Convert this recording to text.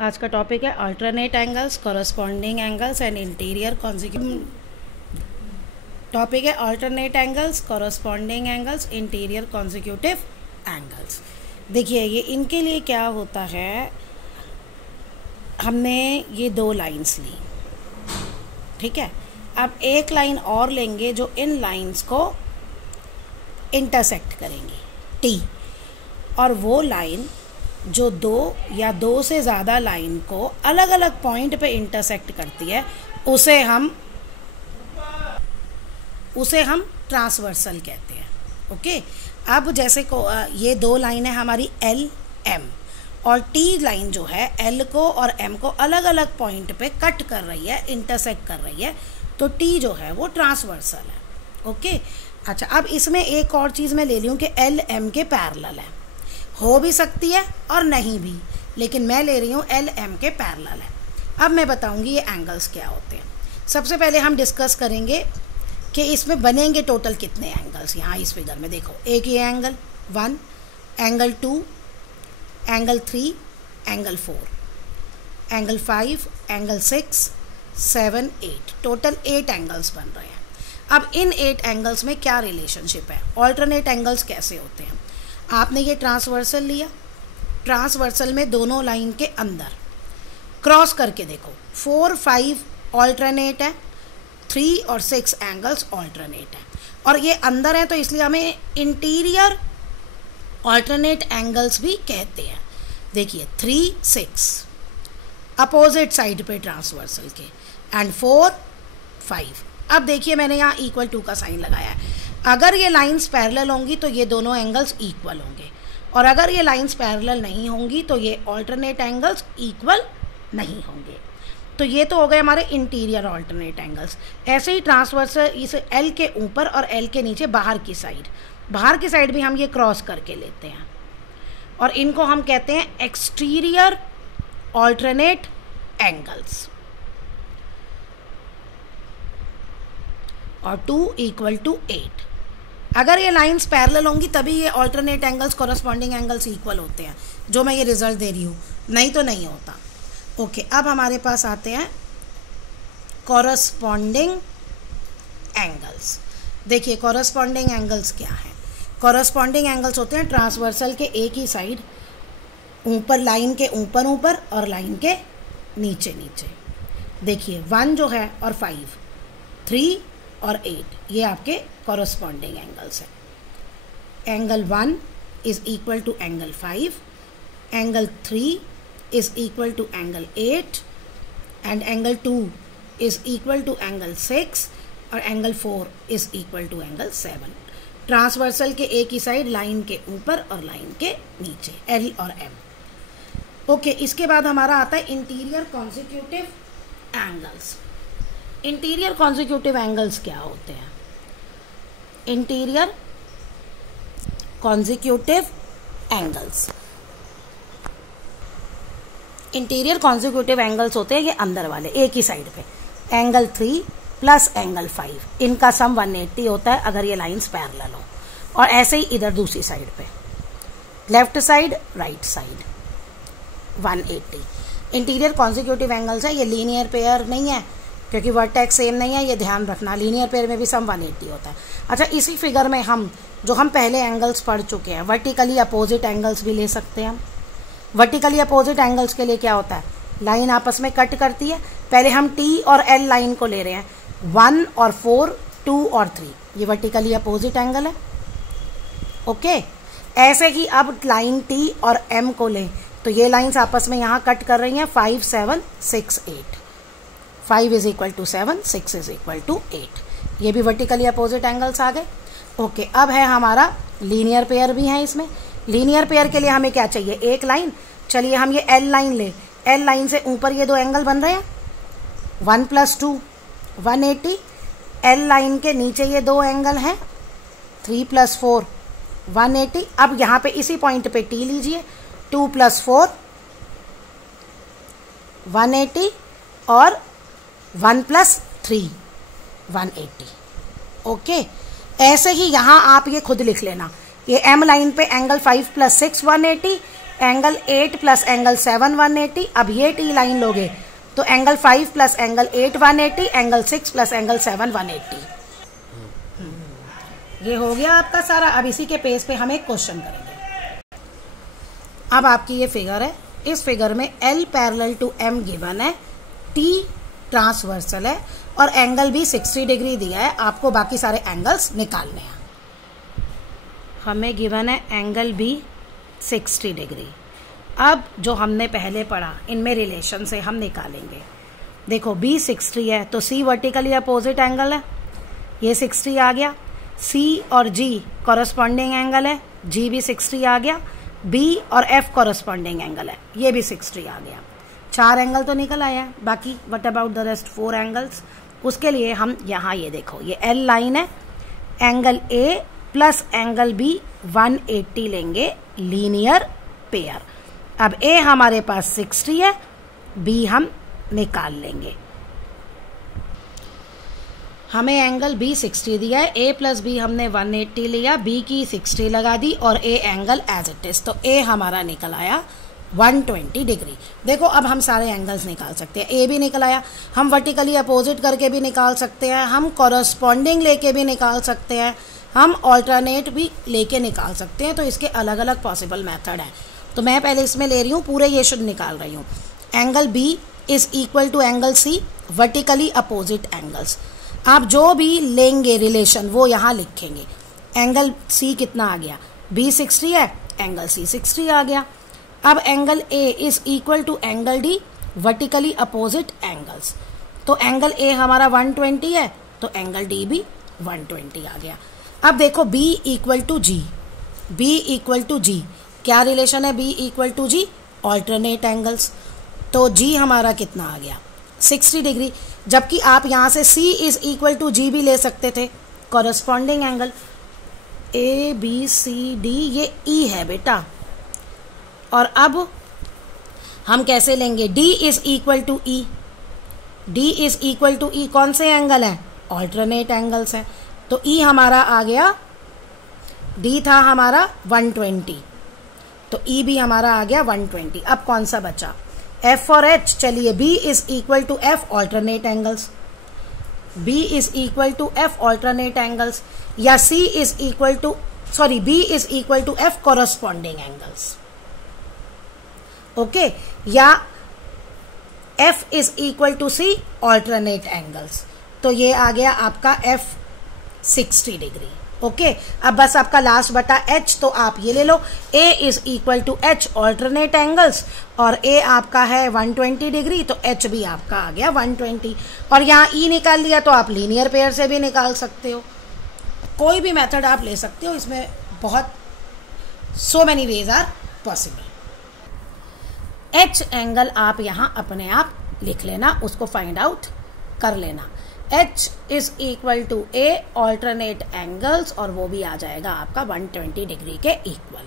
आज का टॉपिक है alternate angles, corresponding angles and interior consecutive. Topic है alternate angles, corresponding angles, interior consecutive angles. देखिए ये इनके लिए क्या होता है, हमने ये दो लाइंस ली, ठीक है। अब एक लाइन और लेंगे जो इन लाइंस को इंटरसेक्ट करेंगी, टी, और वो लाइन जो दो या दो से ज़्यादा लाइन को अलग अलग पॉइंट पे इंटरसेक्ट करती है उसे हम ट्रांसवर्सल कहते हैं। ओके, अब जैसे को ये दो लाइन है हमारी एल एम, और टी लाइन जो है एल को और एम को अलग अलग पॉइंट पे कट कर रही है, इंटरसेक्ट कर रही है, तो टी जो है वो ट्रांसवर्सल है। ओके, अच्छा, अब इसमें एक और चीज़ मैं ले रही हूँ कि एल एम के पैरेलल है, हो भी सकती है और नहीं भी, लेकिन मैं ले रही हूँ एल एम के पैरेलल है। अब मैं बताऊँगी ये एंगल्स क्या होते हैं। सबसे पहले हम डिस्कस करेंगे कि इसमें बनेंगे टोटल कितने एंगल्स। यहाँ इस फिगर में देखो, एक ये angle 1, angle 2, angle 3, angle 4, angle 5, angle 6, 7, 8, total 8 angles बन रहे हैं। अब इन 8 एंगल्स में क्या रिलेशनशिप है, ऑल्टरनेट एंगल्स कैसे होते हैं। आपने ये ट्रांसवर्सल लिया, ट्रांसवर्सल में दोनों लाइन के अंदर क्रॉस करके देखो, 4, 5 ऑल्टरनेट है, 3 और 6 एंगल्स ऑल्टरनेट है, और ये अंदर है तो इसलिए हमें इंटीरियर ऑल्टरनेट एंगल्स भी कहते हैं। देखिए 3, 6 अपोजिट साइड पे ट्रांसवर्सल के, एंड 4, 5। अब देखिए मैंने यहाँ इक्वल टू का साइन लगाया है। अगर ये लाइंस पैरेलल होंगी तो ये दोनों एंगल्स इक्वल होंगे, और अगर ये लाइंस पैरेलल नहीं होंगी तो ये ऑल्टरनेट एंगल्स इक्वल नहीं होंगे। तो ये तो हो गए हमारे इंटीरियर ऑल्टरनेट एंगल्स। ऐसे ही ट्रांसवर्सल इस एल के ऊपर और एल के नीचे बाहर की साइड भी हम ये क्रॉस करके लेते हैं, और इनको हम कहते हैं एक्सटीरियर ऑल्टरनेट एंगल्स। और 2 = 8। अगर ये लाइंस पैरेलल होंगी तभी ये alternate angles, corresponding angles equal होते हैं, जो मैं ये रिजल्ट दे रही हूँ, नहीं तो नहीं होता। ओके, अब हमारे पास आते हैं कॉरस्पॉन्डिंग एंगल्स। देखिए कॉरस्पॉन्डिंग एंगल्स क्या हैं। कॉरस्पॉन्डिंग एंगल्स होते हैं ट्रांसवर्सल के एक ही साइड, ऊपर लाइन के ऊपर और लाइन के नीचे। देखिए 1 जो है और 5, 3 और 8, ये आपके कॉरस्पॉन्डिंग एंगल्स हैं। Angle 1 = angle 5, angle 3 = angle 8, and angle 2 = angle 6, और एंगल 4 = एंगल 7। ट्रांसवर्सल के एक ही साइड, लाइन के ऊपर और लाइन के नीचे, एल और एम। ओके, इसके बाद हमारा आता है interior consecutive angles. Interior consecutive angles क्या होते हैं। इंटीरियर कॉन्जिक्यूटिव एंगल्स होते हैं ये अंदर वाले एक ही साइड पे, एंगल 3 + एंगल 5, इनका सम 180 होता है अगर ये लाइंस पैरेलल हो, और ऐसे ही इधर दूसरी साइड पे, left side right side 180। Interior consecutive angles है, ये लीनियर पेयर नहीं है क्योंकि वर्टेक्स सेम नहीं है, ये ध्यान रखना। लीनियर पेयर में भी सम 180 होता है। अच्छा, इसी फिगर में हम पहले एंगल्स पढ़ चुके हैं, वर्टिकली अपोजिट एंगल्स भी ले सकते हैं हम। वर्टिकली अपोजिट एंगल्स के लिए क्या होता है, लाइन आपस में कट करती है। पहले हम टी और एल लाइन को ले रहे हैं, 1 और 4, 2 और 3, ये वर्टिकली अपोजिट एंगल है। ओके, ऐसे ही अब लाइन टी और एम को लें तो ये लाइन्स आपस में यहाँ कट कर रही हैं, 5, 7, 6, 8। 5 = 7, 6 = 8, ये भी वर्टिकली अपोजिट एंगल्स आ गए। ओके, अब है हमारा लीनियर पेयर भी है इसमें। लीनियर पेयर के लिए हमें क्या चाहिए, एक लाइन। चलिए हम ये एल लाइन ले, एल लाइन से ऊपर ये दो एंगल बन रहे हैं, 1 + 2 180। एल लाइन के नीचे ये दो एंगल हैं, 3 + 4 180। अब यहाँ पे इसी पॉइंट पे टी लीजिए, 2 + 4 180, और 1 + 3 180। ओके, ऐसे ही यहाँ आप ये खुद लिख लेना, ये एम लाइन पे एंगल 5 + 6 180, एंगल 8 प्लस एंगल 7 180। अब ये टी लाइन लोगे तो angle 5 plus angle 8 180, angle 6 plus angle 7 180। ये हो गया आपका सारा। अब इसी के पेज पे हम एक क्वेश्चन करेंगे। अब आपकी ये फिगर है, इस फिगर में L parallel to M given है, T ट्रांसवर्सल है और एंगल भी 60 डिग्री दिया है। आपको बाकी सारे एंगल्स निकालने हैं। हमें गिवन है एंगल भी 60 डिग्री। अब जो हमने पहले पढ़ा इनमें रिलेशन से हम निकालेंगे। देखो B 60 है तो C वर्टिकली अपोजिट एंगल है, ये 60 आ गया। C और G कॉरस्पॉन्डिंग एंगल है, G भी 60 आ गया। B और F कॉरस्पॉन्डिंग एंगल है, ये भी 60 आ गया। 4 एंगल तो निकल आया है। बाकी what about the rest 4 angles? उसके लिए हम यहाँ ये देखो, ये L लाइन है, angle A plus angle B 180 लेंगे लीनियर पेयर। अब A हमारे पास 60 है, B हम निकाल लेंगे। हमें एंगल B 60 दिया है, A प्लस B हमने 180 लिया, B की 60 लगा दी और A angle as it is, तो A हमारा निकल आया 120 डिग्री। देखो अब हम सारे एंगल्स निकाल सकते हैं। A भी निकल आया, हम वर्टिकली अपोजिट करके भी निकाल सकते हैं, हम कॉरस्पॉन्डिंग लेके भी निकाल सकते हैं, हम ऑल्टरनेट भी लेके निकाल सकते हैं। तो इसके अलग अलग पॉसिबल मेथड है। तो मैं पहले इसमें ले रही हूँ, पूरे ये शुद्ध निकाल रही हूँ। Angle B is equal to angle C, vertically opposite angles. आप जो भी लेंगे रिलेशन वो यहाँ लिखेंगे। एंगल C कितना आ गया, B 60 है, एंगल C 60 आ गया। अब angle A is equal to angle D, vertically opposite angles. तो एंगल A हमारा 120 है तो एंगल D भी 120 आ गया। अब देखो B equal to G, B equal to G, क्या रिलेशन है B equal to G? Alternate angles. तो G हमारा कितना आ गया, 60 डिग्री। जबकि आप यहाँ से C is equal to G भी ले सकते थे, corresponding angle. A B C D ये E है बेटा। और अब हम कैसे लेंगे, D is equal to E, D is equal to E कौन से एंगल हैं, ऑल्टरनेट एंगल्स हैं। तो E हमारा आ गया, D था हमारा 120, तो E भी हमारा आ गया 120। अब कौन सा बचा, F और H। चलिए B is equal to F alternate angles, B is equal to F alternate angles, या C is equal to B is equal to F corresponding angles. Okay, या F is equal to C alternate angles. तो ये आ गया आपका F 60 degree. Okay, अब बस आपका last बटा H, तो आप ये ले लो, A is equal to H alternate angles, और A आपका है 120 डिग्री, तो H भी आपका आ गया 120। और यहाँ E निकाल लिया तो आप लीनियर पेयर से भी निकाल सकते हो। कोई भी मेथड आप ले सकते हो, इसमें बहुत so many ways are possible. H angle आप यहाँ अपने आप लिख लेना, उसको फाइंड आउट कर लेना। H is equal to A alternate angles, और वो भी आ जाएगा आपका 120 डिग्री के इक्वल।